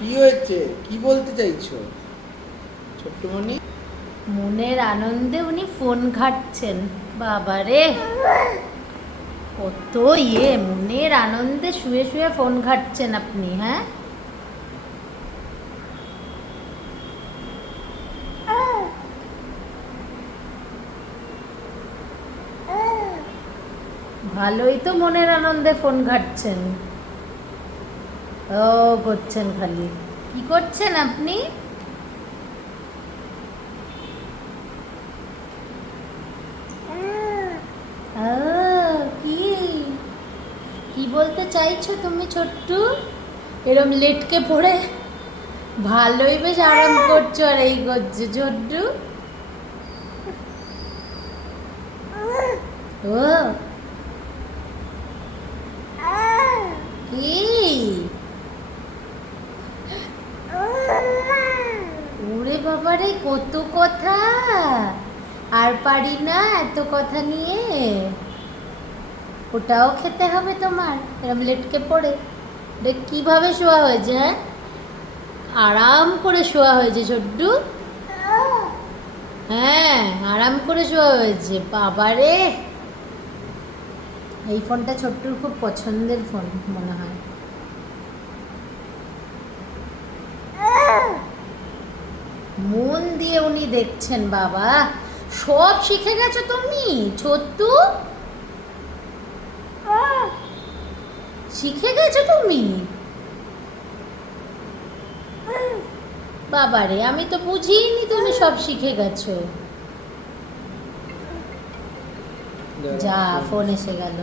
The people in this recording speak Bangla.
কি হয়েছে? কি বলতে চাইছো ছোট্টমণি? মনের আনন্দে উনি ফোন ঘাঁটছেন। বাবারে, কত মনের আনন্দে শুয়ে শুয়ে ফোন ঘাঁটছেন আপনি। হ্যাঁ, ভালোই তো মনের আনন্দে ফোন ঘাঁটছেন। ও করছেন খালি। কি করছেন আপনি? কি কি বলতে চাইছো তুমি ছোট্টু? এরম লেটকে পড়ে ভালোই বেশ আরাম করছো আর এই করছো ছোট্টু। ও কি ওরে বাবারে, কত কথা! আর পারি না এত কথা নিয়ে। ওটাও খেতে হবে তোমার এরম লেটকে পড়ে? দেখ কিভাবে শোয়া হয়েছে। হ্যাঁ, আরাম করে শোয়া হয়েছে ছোট্টু। হ্যাঁ, আরাম করে শোয়া হয়েছে। বাবারে, এই ফোনটা ছোট্টুর খুব পছন্দের ফোন মনে হয়। মন দিয়ে উনি দেখছেন। বাবা, সব শিখে গেছো তুমি ছোট্টু। শিখে গেছো তুমি? বাবারে, আমি তো বুঝিনি তুমি সব শিখে গেছো। যা, ফোন এসে গেল।